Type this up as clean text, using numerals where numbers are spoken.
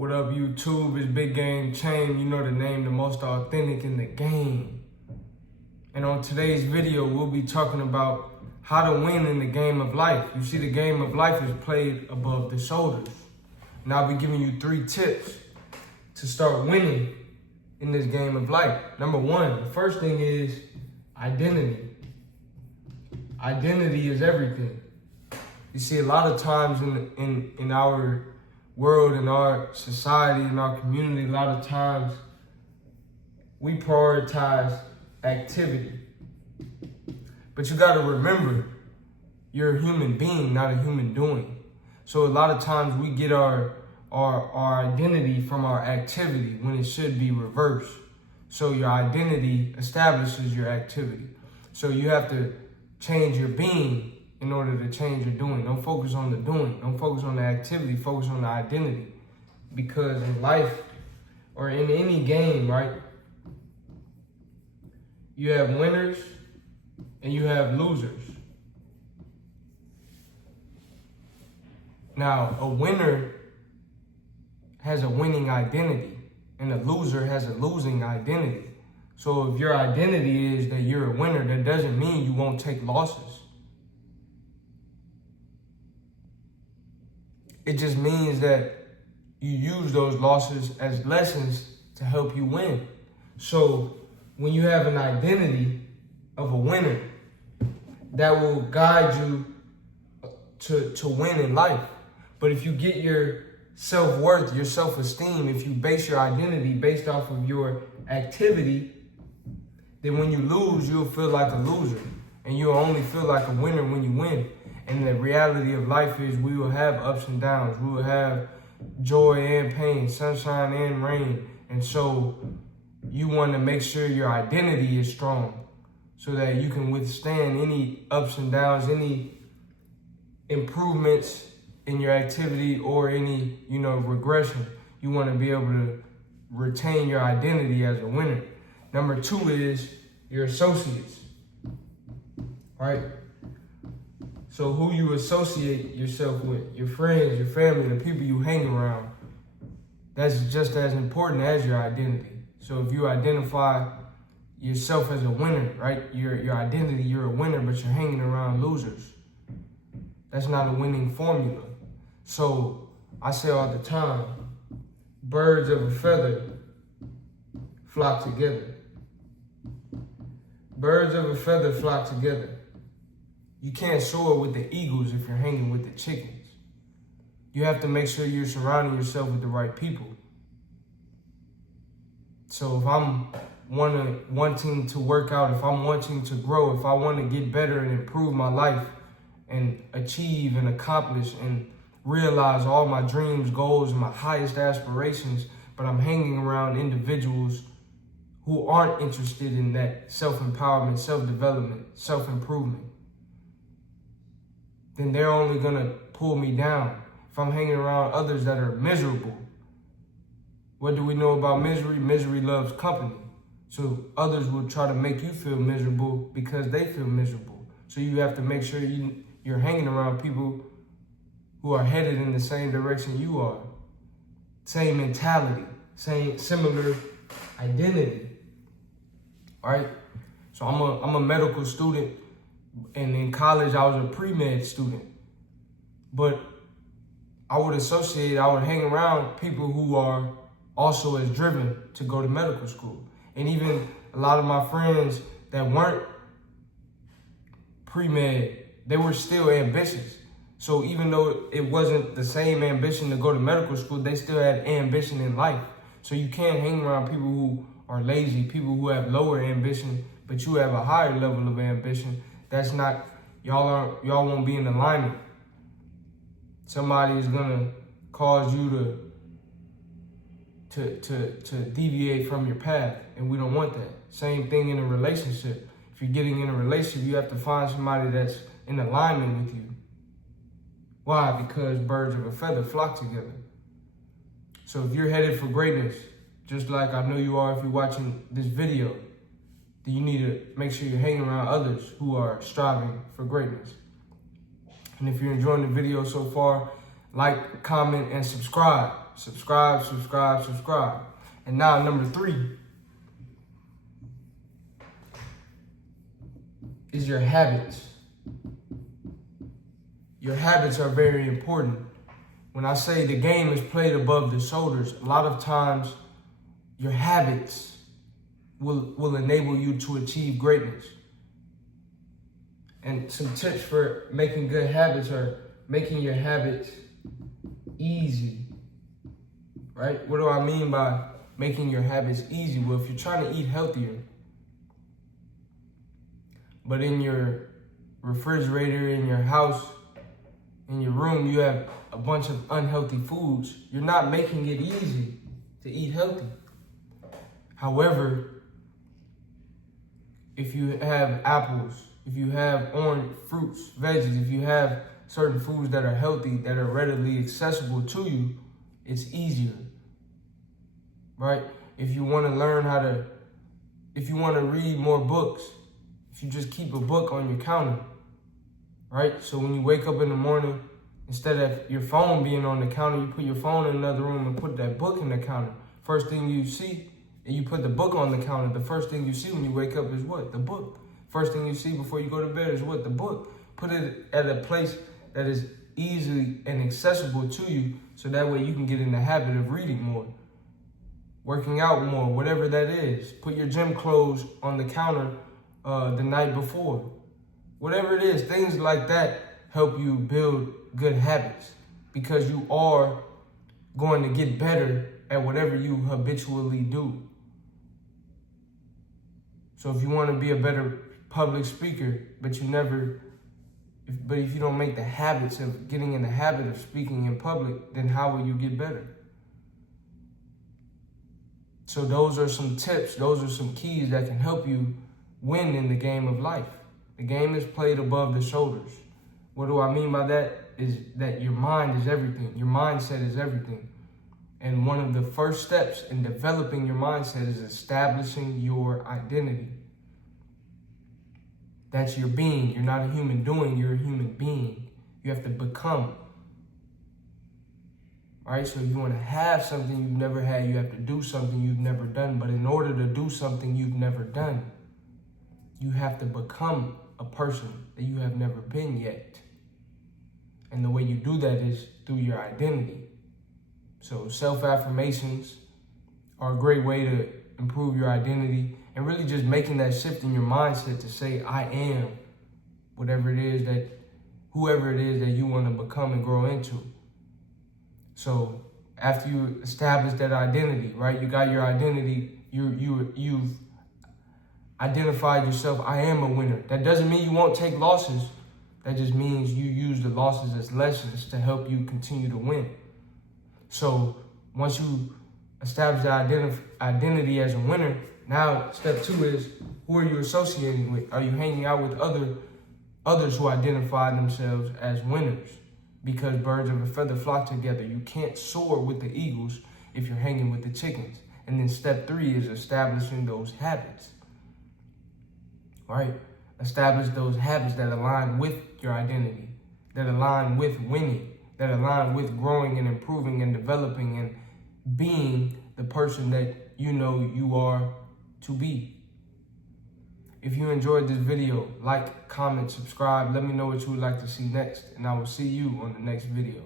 What up, YouTube? It's BigGameCham. You know the name, the most authentic in the game. And on today's video, we'll be talking about how to win in the game of life. You see, the game of life is played above the shoulders. And I'll be giving you 3 tips to start winning in this game of life. Number 1, the first thing is identity. Identity is everything. You see, a lot of times in our world, in our society, in our community, a lot of times we prioritize activity. But you gotta remember, you're a human being, not a human doing. So a lot of times we get our identity from our activity when it should be reversed. So your identity establishes your activity. So you have to change your being in order to change your doing. Don't focus on the doing. Don't focus on the activity. Focus on the identity. Because in life, or in any game, right, you have winners and you have losers. Now, a winner has a winning identity and a loser has a losing identity. So if your identity is that you're a winner, that doesn't mean you won't take losses. It just means that you use those losses as lessons to help you win. So when you have an identity of a winner, that will guide you to win in life. But if you get your self-worth, your self-esteem, if you base your identity based off of your activity, then when you lose, you'll feel like a loser. And you'll only feel like a winner when you win. And the reality of life is we will have ups and downs. We will have joy and pain, sunshine and rain. And so you want to make sure your identity is strong so that you can withstand any ups and downs, any improvements in your activity or any, regression. You want to be able to retain your identity as a winner. Number 2 is your associates, right? So who you associate yourself with, your friends, your family, the people you hang around, that's just as important as your identity. So if you identify yourself as a winner, right, your identity, you're a winner, but you're hanging around losers, that's not a winning formula. So I say all the time, birds of a feather flock together. Birds of a feather flock together. You can't soar with the eagles if you're hanging with the chickens. You have to make sure you're surrounding yourself with the right people. So if I'm wanting to work out, if I'm wanting to grow, if I want to get better and improve my life and achieve and accomplish and realize all my dreams, goals, and my highest aspirations, but I'm hanging around individuals who aren't interested in that self-empowerment, self-development, self-improvement, then they're only gonna pull me down. If I'm hanging around others that are miserable, what do we know about misery? Misery loves company. So others will try to make you feel miserable because they feel miserable. So you have to make sure you're hanging around people who are headed in the same direction you are. Same mentality, similar identity, right? So I'm a medical student. And in college, I was a pre-med student. But I would hang around people who are also as driven to go to medical school. And even a lot of my friends that weren't pre-med, they were still ambitious. So even though it wasn't the same ambition to go to medical school, they still had ambition in life. So you can't hang around people who are lazy, people who have lower ambition, but you have a higher level of ambition. That's not, y'all won't be in alignment. Somebody is gonna cause you to deviate from your path, and we don't want that. Same thing in a relationship. If you're getting in a relationship, you have to find somebody that's in alignment with you. Why? Because birds of a feather flock together. So if you're headed for greatness, just like I know you are if you're watching this video, then you need to make sure you're hanging around others who are striving for greatness. And if you're enjoying the video so far, like, comment, and subscribe subscribe, subscribe, subscribe. And now number 3 is your habits. Your habits are very important. When I say the game is played above the shoulders, a lot of times your habits will enable you to achieve greatness. And some tips for making good habits are making your habits easy, right? What do I mean by making your habits easy? Well, if you're trying to eat healthier, but in your refrigerator, in your house, in your room, you have a bunch of unhealthy foods, you're not making it easy to eat healthy. However, if you have apples, if you have orange fruits, veggies, if you have certain foods that are healthy, that are readily accessible to you, it's easier, right? If you want to learn if you want to read more books, if you just keep a book on your counter, right? So when you wake up in the morning, instead of your phone being on the counter, you put your phone in another room and put that book in the counter. First thing you see, and you put the book on the counter, the first thing you see when you wake up is what? The book. First thing you see before you go to bed is what? The book. Put it at a place that is easily and accessible to you, so that way you can get in the habit of reading more, working out more, whatever that is. Put your gym clothes on the counter the night before. Whatever it is, things like that help you build good habits, because you are going to get better at whatever you habitually do. So if you want to be a better public speaker, but if you don't make the habits of getting in the habit of speaking in public, then how will you get better? So those are some tips, those are some keys that can help you win in the game of life. The game is played above the shoulders. What do I mean by that? Is that your mind is everything. Your mindset is everything. And one of the first steps in developing your mindset is establishing your identity. That's your being. You're not a human doing, you're a human being. You have to become. All right, so if you want to have something you've never had, you have to do something you've never done. But in order to do something you've never done, you have to become a person that you have never been yet. And the way you do that is through your identity. So self-affirmations are a great way to improve your identity, and really just making that shift in your mindset to say, I am whatever it is whoever it is that you want to become and grow into. So after you establish that identity, right? You got your identity, you've identified yourself, I am a winner. That doesn't mean you won't take losses. That just means you use the losses as lessons to help you continue to win. So once you establish the identity as a winner, now step 2 is, who are you associating with? Are you hanging out with others who identify themselves as winners? Because birds of a feather flock together. You can't soar with the eagles if you're hanging with the chickens. And then step 3 is establishing those habits. Right? Establish those habits that align with your identity, that align with winning, that align with growing and improving and developing and being the person that you know you are to be. If you enjoyed this video, like, comment, subscribe. Let me know what you would like to see next, and I will see you on the next video.